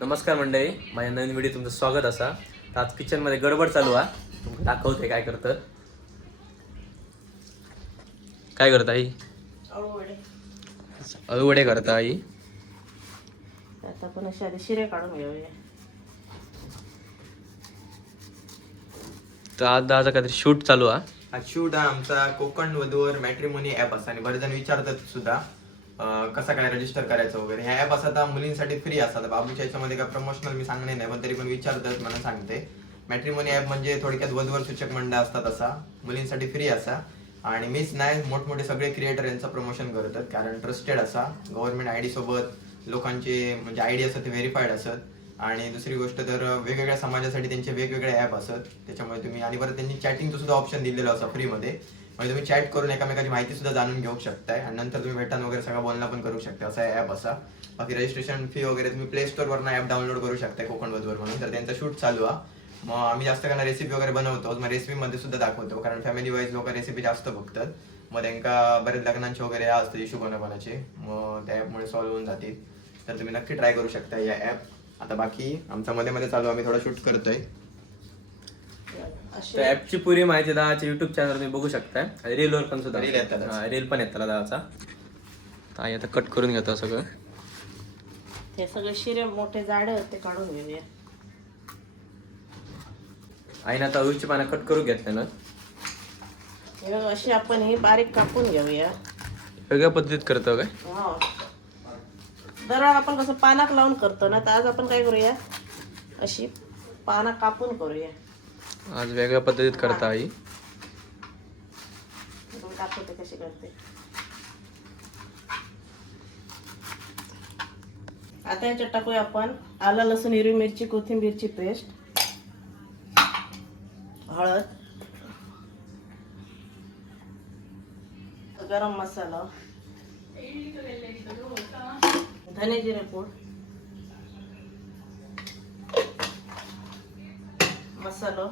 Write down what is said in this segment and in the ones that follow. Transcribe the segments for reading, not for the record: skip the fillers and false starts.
नमस्कार मंडळी, माझ्या नवीन व्हिडिओ तुमचं स्वागत असा. तर आज किचनमध्ये गडबड चालू आहे. तुमचं दाखवते काय करतं. काय करता आई? अळूवडे करता आई. आता आपण अशी आधी शिरे काढून घेऊया. तर आज दादा काहीतरी शूट चालू आहे. हा शूट हा आमचा कोकण वधूवर मॅट्रिमोनी ॲप असा आणि बरेच जण विचारतात सुद्धा कसा काय रजिस्टर करायचं वगैरे. ह्या ॲप असा आता मुलींसाठी फ्री असा. बाबूच्या याच्यामध्ये काय प्रमोशनल मी सांगणे नाही, पण तरी पण विचारतात म्हणून सांगते. मॅट्रिमोनी ॲप म्हणजे थोडक्यात वधूवर सूचक मंडळ असतात असा, मुलींसाठी फ्री असा. आणि मीच नाही, मोठमोठे सगळे क्रिएटर यांचं प्रमोशन करतात, कारण ट्रस्टेड असा. गव्हर्नमेंट आय डी सोबत लोकांचे म्हणजे आय डी असतात ते व्हेरीफाईड असत. आणि दुसरी गोष्ट तर वेगवेगळ्या समाजासाठी त्यांचे वेगवेगळे ॲप असत. त्याच्यामुळे तुम्ही आणि बरं त्यांनी चॅटिंगचं सुद्धा ऑप्शन दिलेलं असं फ्रीमध्ये. म्हणजे तुम्ही चॅट करून एकामेकाची माहिती सुद्धा जाणून घेऊ शकताय आणि नंतर तुम्ही भेटान वगैरे सगळं बोलणं पण करू शकता. असा ॲप असा. बाकी रजिस्ट्रेशन फी वगैरे तुम्ही प्ले स्टोअरवरनं ॲप डाउनलोड करू शकताय कोकण वधूवर म्हणून. तर त्यांचा शूट चालू आहे. मग आम्ही जास्त त्यांना रेसिपी वगैरे बनवतो. मग रेसिपीमध्ये सुद्धा दाखवतो, कारण फॅमिली वाईज लोक रेसिपी जास्त बघतात. मग त्यांना बरेच लग्नांचे वगैरे असतं इश्यू कोणाकोणाचे, मग त्या ॲपमुळे सॉल्व्ह होऊन जातील. तर तुम्ही नक्की ट्राय करू शकता या ॲप. आता बाकी आमचा मध्ये मध्ये चालू, आम्ही थोडा शूट करतोय. तर ॲपची पुरी माहिती दादाच्या युट्यूब चॅनलवर तुम्ही बघू शकताय. रीलवर पण सुद्धा रील येतात. रील पण येतात दादाचा. तर आई आता कट करून घेतो सगळं. हे सगळे शिरे मोठे जाडे ते काढून घेऊया. आईने आता अळूची पानं कट करून घेतले ना. हे बघ, अशी आपण ही बारीक कापून घेऊया. वेगळ्या पद्धतीत करतो काय? हो, दरवेळा आपण कसं पानाक लावून करतो ना, तर आज आपण काय करूया, अशी पानं कापून करूया. आज वेगळ्या पद्धतीत करता आई. दाखवते कशी करते. आता याच्यात टाकूया आपण आलं, लसूण, हिरवी मिरची, कोथिंबीरची पेस्ट, हळद, गरम मसाला, धने जिरे पूड, मसाला,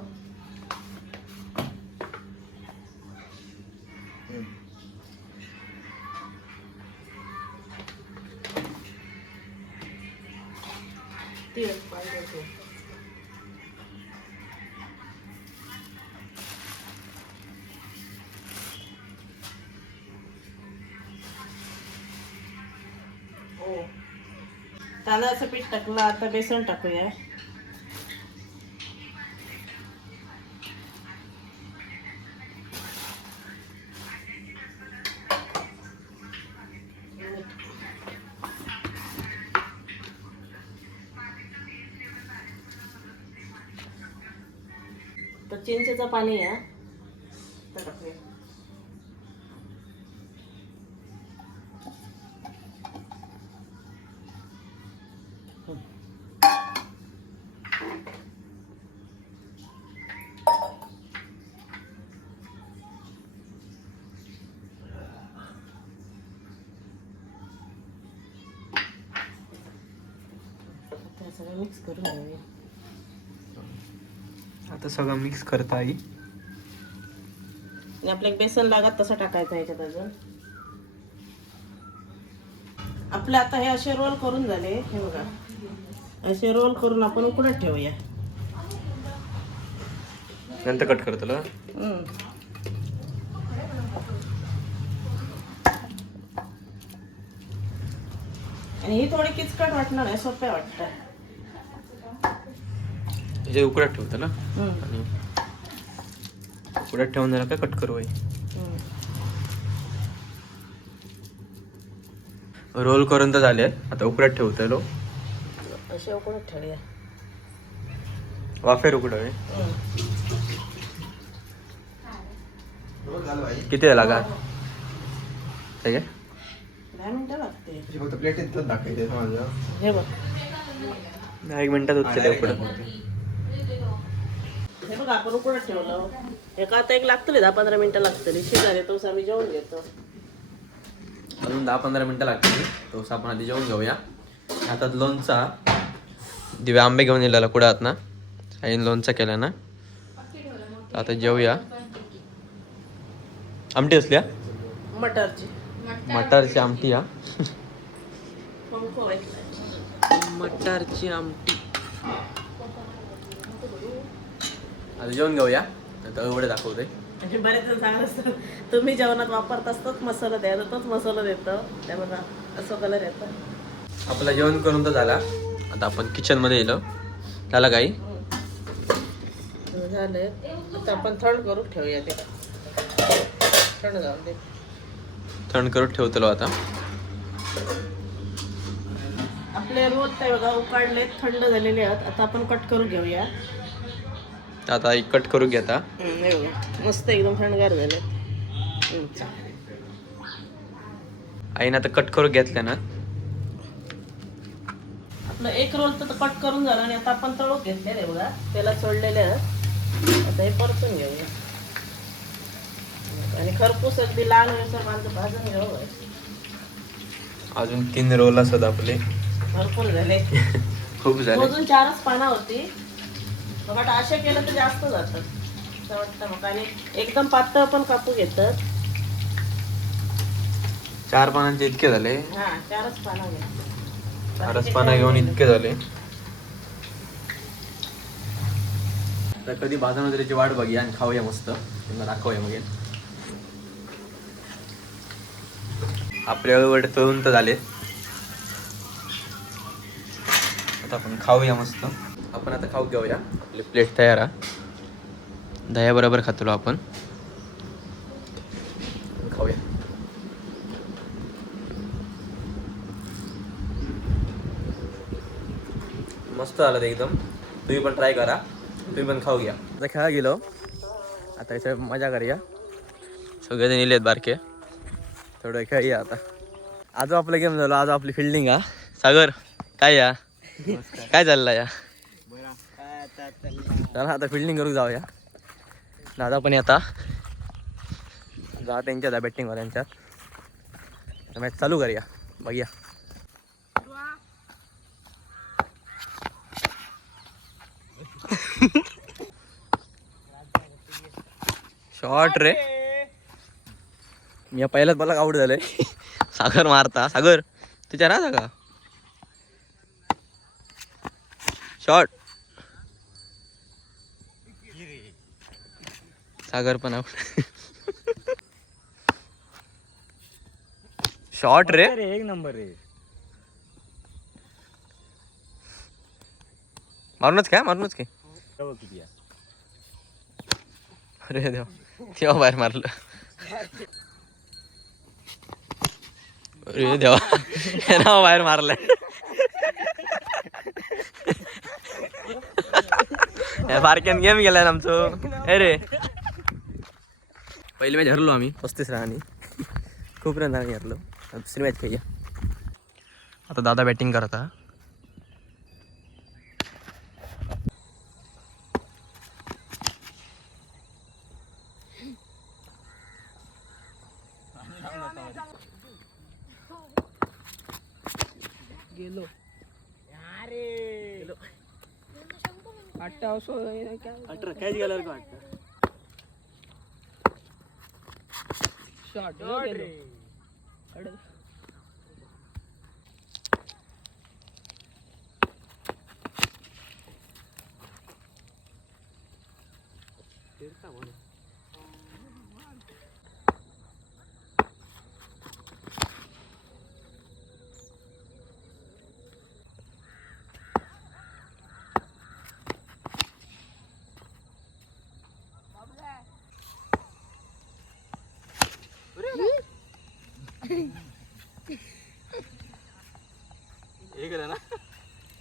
तीळ पाहिजे. हो, तांदळाचं पीठ टाकलं. आता बेसन टाकूया. तर चिंचेचं पाणी या तर टाकूया. सगळं मिक्स करून घेऊया. आता सगळं मिक्स करता आई. आणि आपल्याला बेसन लागत तसं टाकायचं याच्यात अजून. आपले आता हे असे रोल करून झाले. हे बघा, असे रोल करून आपण उकडत ठेवूया. नंतर कट करतो ना. आणि ही थोडी किचकट वाटणार आहे, सोप्या वाटतं. जे उकडात ठेवतं ना. आणि उकडात ठेवून झालं का कट करू आई. रोल करून तर झाले. आता उकडात ठेवतो लो. असे उकडत ठेवूया. वाफेर उकडवे. किती वेळ लागा? 10 मिनिटं लागते. फक्त प्लेटीत दाखवायचे माझं. हे बघ, 1 मिनिटात होते उकडत. हे बघ, आपण उकडत ठेवलं. एका आता एक लागतले 10-15 मिनिटं लागतली. शिजाले तोच आम्ही जेवण घेतो. अजून 10-15 मिनिटं लागतील. तो आपण आधी जेवून घेऊया. आता लोणचा दिव्या आंबे घेऊन येलेला कुठं आहात ना. आईन लोणचा केला ना. आता जेवूया. आमटी असल्या मटरची मटारची आमटी. हा पंखो आहे. मटारची आमटी. आता जेवण घेऊया. तळवडे दाखवते. म्हणजे बरेच जण सांगत असतात तुम्ही जेवणात वापरत असतोच मसाला द्या, तोच मसाला देतो त्या बघा असं कलर येतं. आपलं जेवण करून तर झाला. आता आपण किचन मध्ये येलो. झाला काही झाले. आता आपण थंड करून ठेवूया ते. थंड जाऊ दे. थंड करून ठेवतो आता. आपले रोल ते बघा उकाडले थंड झालेले आहेत. आता आपण कट करून घेऊया. आता एक कट करून घ्या आता. हे बघा मस्त एकदम थंडगार झाले. आईनं आता कट करून घेतल्या ना. आपलं एक रोल तर कट करून झालं आणि आता आपण तळून घेतलेले बघा त्याला सोडलेले आहेत. आता हे परतून घेऊया आणि खरपूस अगदी लाल होईसर माणसं भाजून घेऊ. अजून 3 रोल असत आपले. भरपूर झाले. खूप झाले. अजून 4च पानं होती. बघा असे केलं तर जास्त जातात असं वाटतं मग. आणि एकदम पातळ पण कापू घेतात. 4 पानांचे इतके झाले. हा 4च पानं घेतात. 4च पानं घेऊन इतके झाले. तर कधी बाजार त्याची वाट बघूया आणि खाऊया मस्त. त्यांना दाखवूया मग. आपले अळवडे तळून तर झाले. आता आपण खाऊया मस्त. आपण आता खाऊ घेऊया. आपली प्लेट तयार आहे. दह्या बरोबर खातो आपण. खाऊया. मस्त झालं ते एकदम. तुम्ही पण ट्राय करा. तुम्ही पण खाऊ घ्या. आता खेळा गेलो. आता याच्या मजा करूया. सगळेजण इलेत बारके. थोडं खेळूया आता. आज आपला गेम झालो. आज आपली फिल्डिंग हा. सागर काय या काय चाललं या. चला आता फिल्डिंग करू जाऊया. दादा पण आता जा त्यांच्यात बॅटिंग त्यांच्यात मॅच चालू करूया. बघूया. शॉट रे. मी पहिल्याच बॉल आउट झालंय. सागर मारता. सागर तुझ्या ना सगळा शॉट. सागर पण आउट. शॉट रे. एक नंबर रे. मारूनच काय. अरे देवा तेव्हा बाहेर मारलं. अरे देवा हे नाव बाहेर मारलंय. बारक्यान गेम गेलाय आमचं. अरे पहिली मॅच हरलो आम्ही 35 रनांनी. खूप रन हरलो. दुसरी मॅच खेळूया. आता दादा बॅटिंग करता. गेलो. अरे 18 काहीच गेलं का वाटतं. शॉट रे.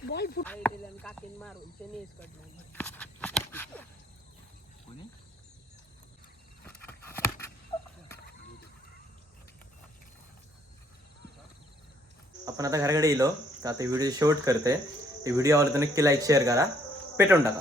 बॉल फुट काकीन मारून चेनीस कडला. आपण आता घराकडे गेलो तर आता व्हिडिओ शेवट करते. व्हिडिओ आवडला तर नक्की लाईक शेअर करा. पेटवून टाका.